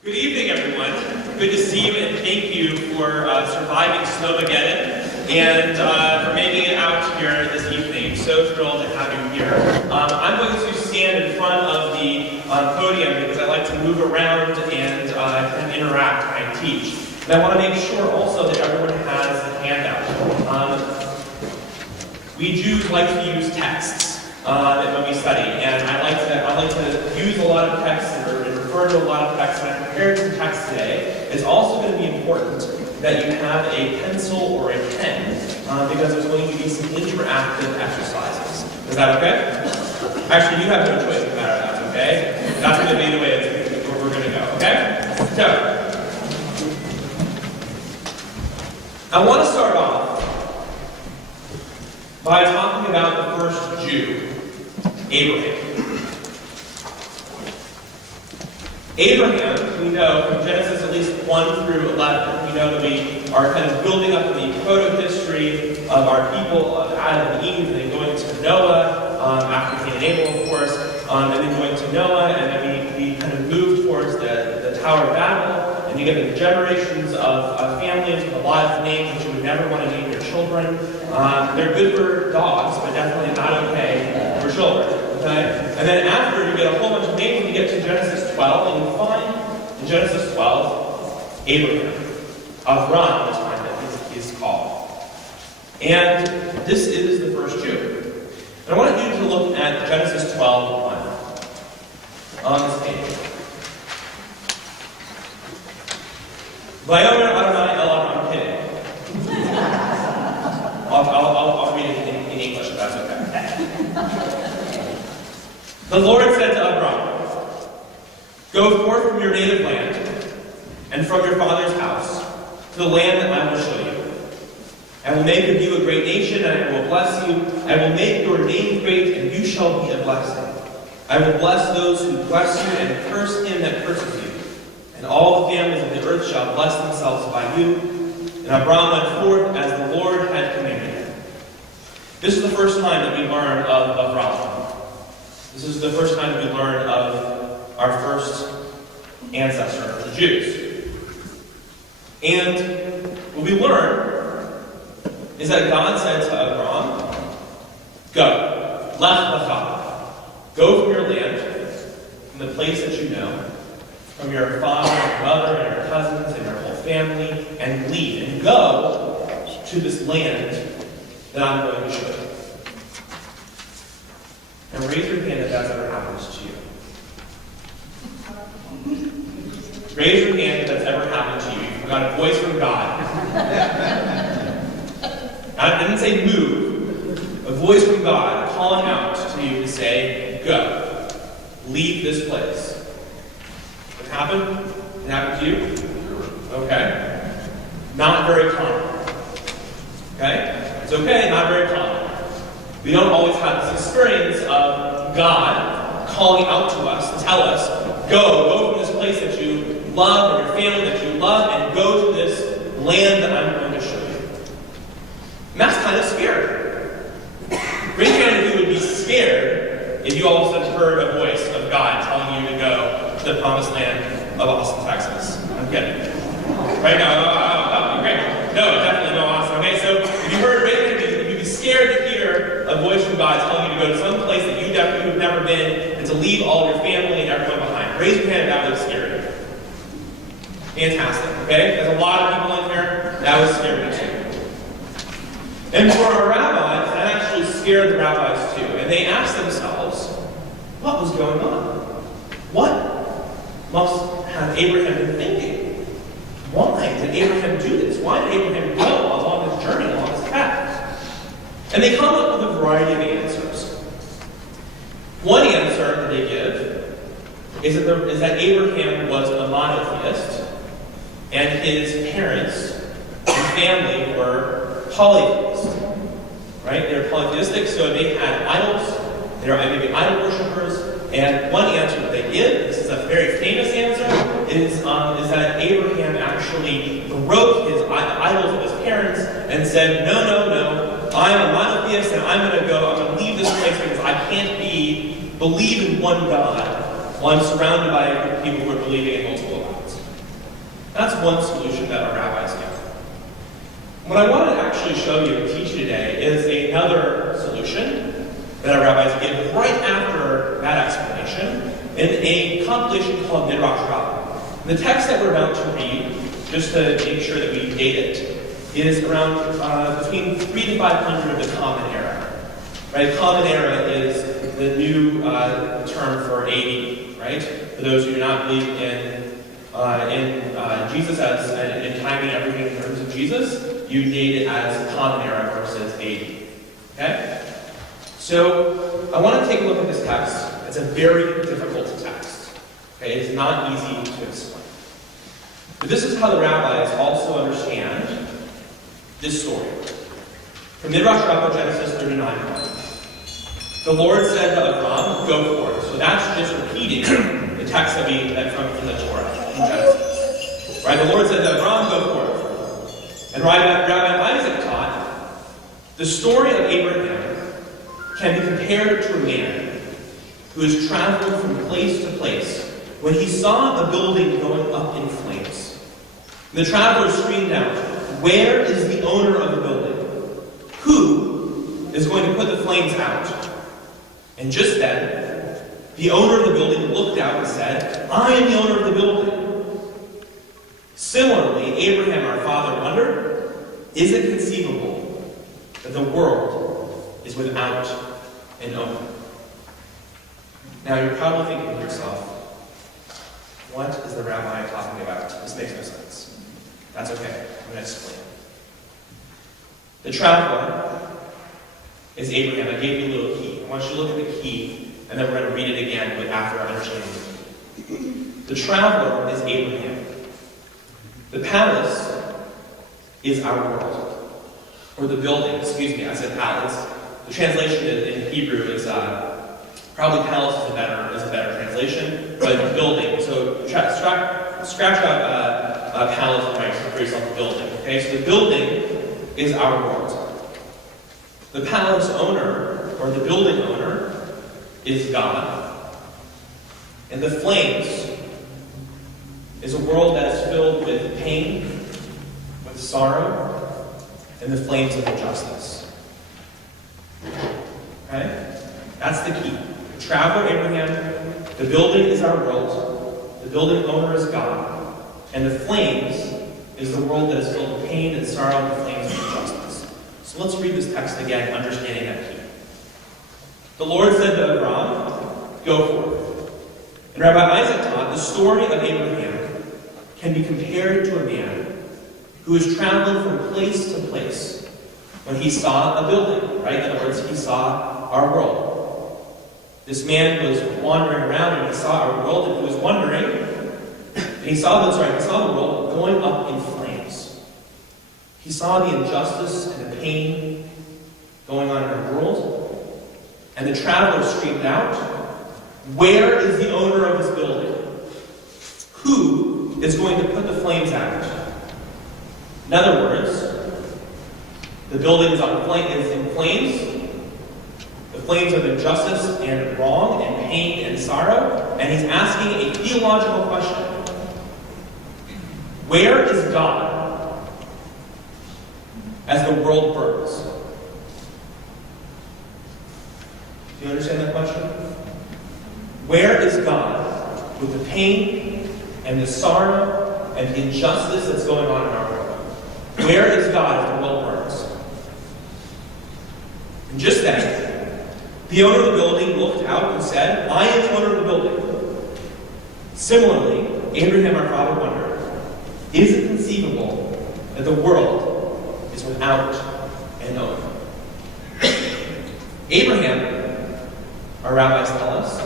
Good evening, everyone. Good to see you, and thank you for surviving Snowmageddon and for making it out here this evening. So thrilled to have you here. I'm going to stand in front of the podium because I like to move around and kind of interact when I teach. And I want to make sure also that everyone has a handout. We Jews like to use texts when we study, and I like to use a lot of texts and refer to a lot of texts. When I prepared some text today, it's also going to be important that you have a pencil or a pen because there's going to be some interactive exercises. Is that okay? Actually, you have no choice in the matter. That's okay. That's going to be the way we're going to go. Okay? So, I want to start off by talking about the first Jew, Abraham. Abraham, we know from Genesis at least 1 through 11, we know that we are kind of building up the proto-history of our people, of Adam and Eve, and then going to Noah, after Cain and Abel, of course, and then going to Noah, and then we kind of move towards the Tower of Babel, and you get the generations of families with a lot of names that you would never want to name your children. They're good for dogs, but definitely not okay for children. Okay? And then after, you get a whole bunch of names, you get to Genesis 12, and you find in Genesis 12, Abraham, Avram, the time that he's called. And this is the first Jew. And I want you to look at Genesis 12:1 on this page. Vayomer Adonai el Avram, kidding. I'll read it in English if that's okay. The Lord said to Abram, "Go forth from your native land and from your father's house to the land that I will show you. I will make of you a great nation, and I will bless you. I will make your name great, and you shall be a blessing. I will bless those who bless you, and curse him that curses you. And all the families of the earth shall bless themselves by you." And Abram went forth as the Lord had commanded him. This is the first time that we learn of Abram. This is the first time that we learn of our first ancestor, the Jews. And what we learn is that God said to Abram, "Go, lech lecha, go from your land, from the place that you know, from your father and mother and your cousins and your whole family, and leave, and go to this land that I'm going to show you." And raise your hand if that's ever happens to you. Raise your hand if that's ever happened to you. You've got a voice from God. I didn't say move. A voice from God calling out to you to say, "Go. Leave this place." What happened? It happened to you? Okay. Not very common. Okay? It's okay, not very common. We don't always have this experience of God calling out to us to tell us, go from this place that you love and your family that you love, and go to this land that I'm going to show you. And that's kind of scary. Raise your hand if you would be scared if you all of a sudden heard a voice of God telling you to go to the promised land of Austin, Texas. I'm kidding. Right now, oh, great. No, definitely no Austin. Okay, so if you heard you'd be scared to hear a voice from God telling you to go to some place that you have never been, and to leave all your family and everyone behind. Raise your hand if that was scary. Fantastic. Okay? There's a lot of people in here. That was scary too. And for our rabbis, that actually scared the rabbis too. And they asked themselves, what was going on? What must have Abraham been thinking? Why did Abraham do this? Why did Abraham go along this journey, along this path? And they come up with a variety of answers. One answer that they give is that Abraham was a monotheist, and his parents and family were polytheists. Right? They were polytheistic, so they had idols. They were maybe idol worshippers. And one answer that they give, this is a very famous answer, is that Abraham actually broke his idols of his parents and said, no, I'm a monotheist and I'm going to leave this place because I can't believe in one God while I'm surrounded by people who are believing in multiple gods. That's one solution that our rabbis give. What I want to actually show you and teach you today is another solution that our rabbis give right after that explanation in a compilation called Midrash Rabbi. The text that we're about to read, just to make sure that we date it, is around between 300 to 500 of the Common Era. Right? Common Era is the new term for AD, right? For those who do not believe in Jesus as in timing everything in terms of Jesus, you date it as Common Era versus AD. Okay? So I want to take a look at this text. It's a very difficult text. Okay? It's not easy to explain. But this is how the rabbis also understand this story. From Midrash Rabbi, Genesis 39:1. The Lord said to Abram, "Go for it." So that's just repeating the text that we read from the Torah in Genesis. Right? The Lord said to Abram, "Go for it." And Rabbi Isaac taught the story of Abraham can be compared to a man who is traveling from place to place when he saw a building going up in flames. The traveler screamed out, "Where is the owner of the building? Who is going to put the flames out?" And just then, the owner of the building looked out and said, "I am the owner of the building." Similarly, Abraham, our father, wondered, is it conceivable that the world is without an owner? Now, you're probably thinking to yourself, what is the rabbi talking about? This makes no sense. That's okay. I'm going to explain. The traveler is Abraham. I gave you a little key. I want you to look at the key, and then we're going to read it again after understanding the key. The traveler is Abraham. The palace is our world. Or the building, I said palace. The translation in Hebrew is probably palace is a better translation, but building. So scratch out palace and write for yourself building. Okay, so the building is our world. The palace owner, or the building owner, is God. And the flames is a world that is filled with pain, with sorrow, and the flames of injustice. Okay? That's the key. The traveler, Abraham, the building is our world, the building owner is God, and the flames is the world that is filled with pain and sorrow and the flames of injustice. So let's read this text again, understanding that key. The Lord said to Abram, "Go for it." And Rabbi Isaac taught the story of Abraham can be compared to a man who is traveling from place to place when he saw a building, right? In other words, he saw our world. This man was wandering around and he saw our world and he was wondering, and he saw the world going up in flames. He saw the injustice and the pain going on in our world, and the traveler screamed out, "Where is the owner of this building? Who is going to put the flames out?" In other words, the building is in flames, the flames of injustice and wrong and pain and sorrow, and he's asking a theological question. Where is God as the world burns? Do you understand that question? Where is God with the pain and the sorrow and the injustice that's going on in our world? Where is God as the world burns? And just then, the owner of the building looked out and said, "I am the owner of the building." Similarly, Abraham, our father, wondered, is it conceivable that the world is without an owner? Abraham, our rabbis tell us,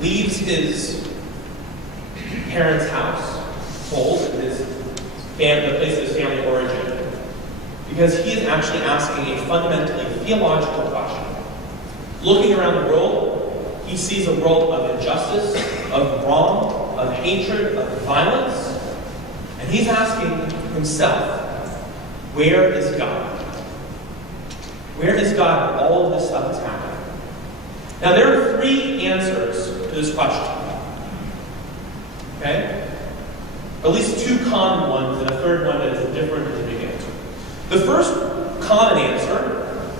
leaves his parents' house, fold, the place of his family origin, because he is actually asking a fundamentally theological question. Looking around the world, he sees a world of injustice, of wrong, of hatred, of violence, and he's asking himself, where is God? Where is God when all of this stuff is happening? Now, there are three answers to this question. Okay? At least two common ones, and a third one that is different in the beginning. The first common answer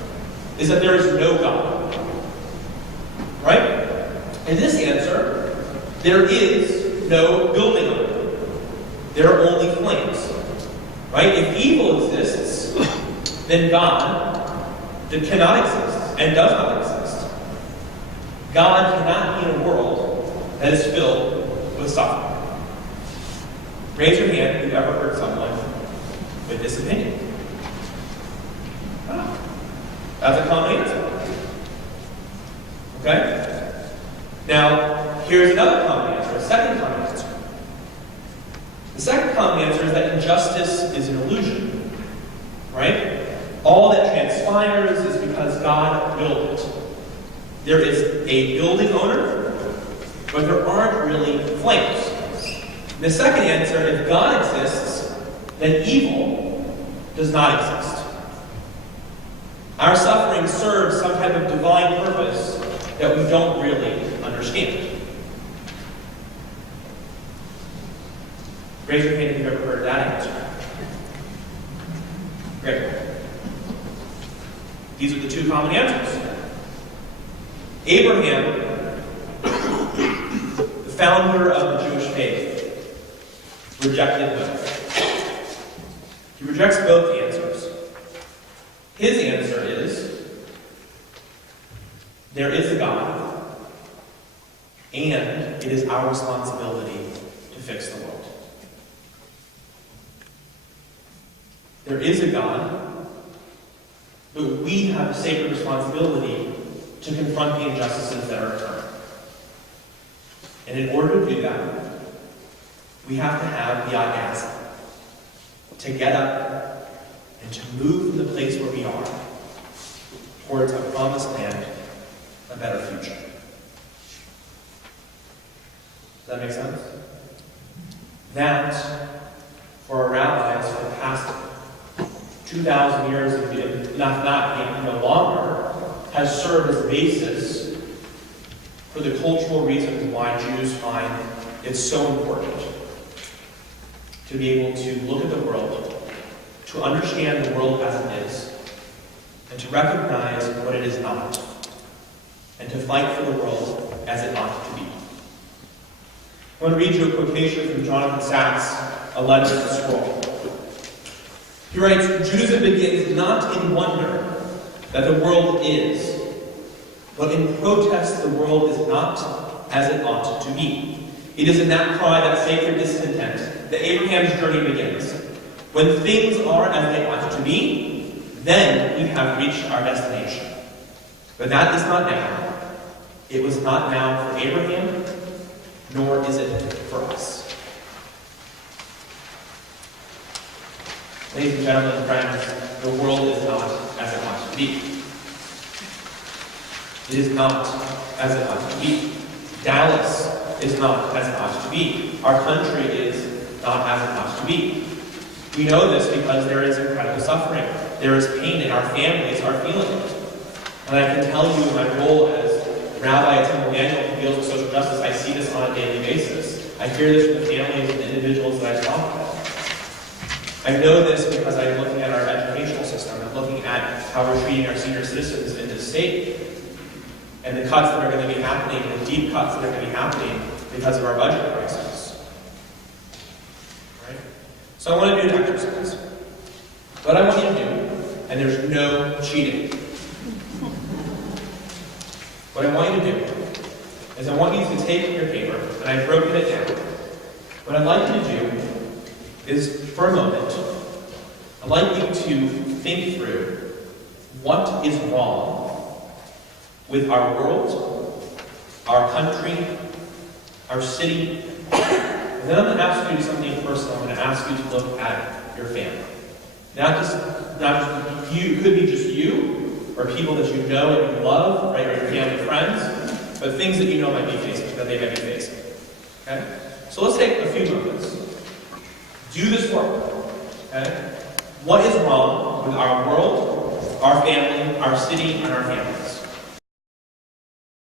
is that there is no God. Right? In this answer, there is no building on it. There are only flames. Right? If evil exists, then God cannot exist and does not exist. God cannot be in a world that is filled with suffering. Raise your hand if you've ever heard someone with this opinion. Wow. That's a common answer. Okay? Now, here's another common answer, a second common answer. The second common answer is that injustice is an illusion. Right? All that transpires is because God willed it. There is a building owner, but there aren't really flames. The second answer, if God exists, then evil does not exist. Our suffering serves some type of divine purpose that we don't really understand. Raise your hand if you've ever heard that answer. Great. These are the two common answers. Abraham, the founder of the Jewish faith, rejected both. He rejects both answers. His answer is, there is a God, and it is our responsibility to fix the world. There is a God, but we have a sacred responsibility to confront the injustices that are occurring. And in order to do that, we have to have the audacity to get up and to move from the place where we are towards a promised land, a better future. Does that make sense? That, for our rabbis, for the past 2,000 years, if not longer, has served as a basis for the cultural reasons why Jews find it so important to be able to look at the world, to understand the world as it is, and to recognize what it is not, and to fight for the world as it ought to be. I want to read you a quotation from Jonathan Sacks' A Letter to the Scroll. He writes, Judaism begins not in wonder that the world is, but in protest the world is not as it ought to be. It is in that cry, that sacred discontent, that Abraham's journey begins. When things are as they ought to be, then we have reached our destination. But that is not now. It was not now for Abraham, nor is it for us. Ladies and gentlemen, friends, the world is not as it ought to be. It is not as it ought to be. Dallas is not as it ought to be. Our country is not as it ought to be. We know this because there is incredible suffering. There is pain, and our families are feeling it. And I can tell you in my role as Rabbi at Temple Emanuel who deals with social justice, I see this on a daily basis. I hear this from the families and individuals that I talk with. I know this because I'm looking at our educational system. I'm looking at how we're treating our senior citizens in this state. And the cuts that are going to be happening, the deep cuts that are going to be happening because of our budget crisis. Right? So I want to do an exercise. What I want you to do, and there's no cheating. What I want you to do is I want you to take your paper, and I've broken it down. What I'd like you to do is, for a moment, I'd like you to think through what is wrong with our world, our country, our city. And then I'm going to ask you to do something personal. I'm going to ask you to look at your family. Not just you, it could be just you, or people that you know and you love, right, or your family friends, but things that you know might be facing, that they might be facing. Okay? So let's take a few moments. Do this work. Okay? What is wrong with our world, our family, our city, and our family?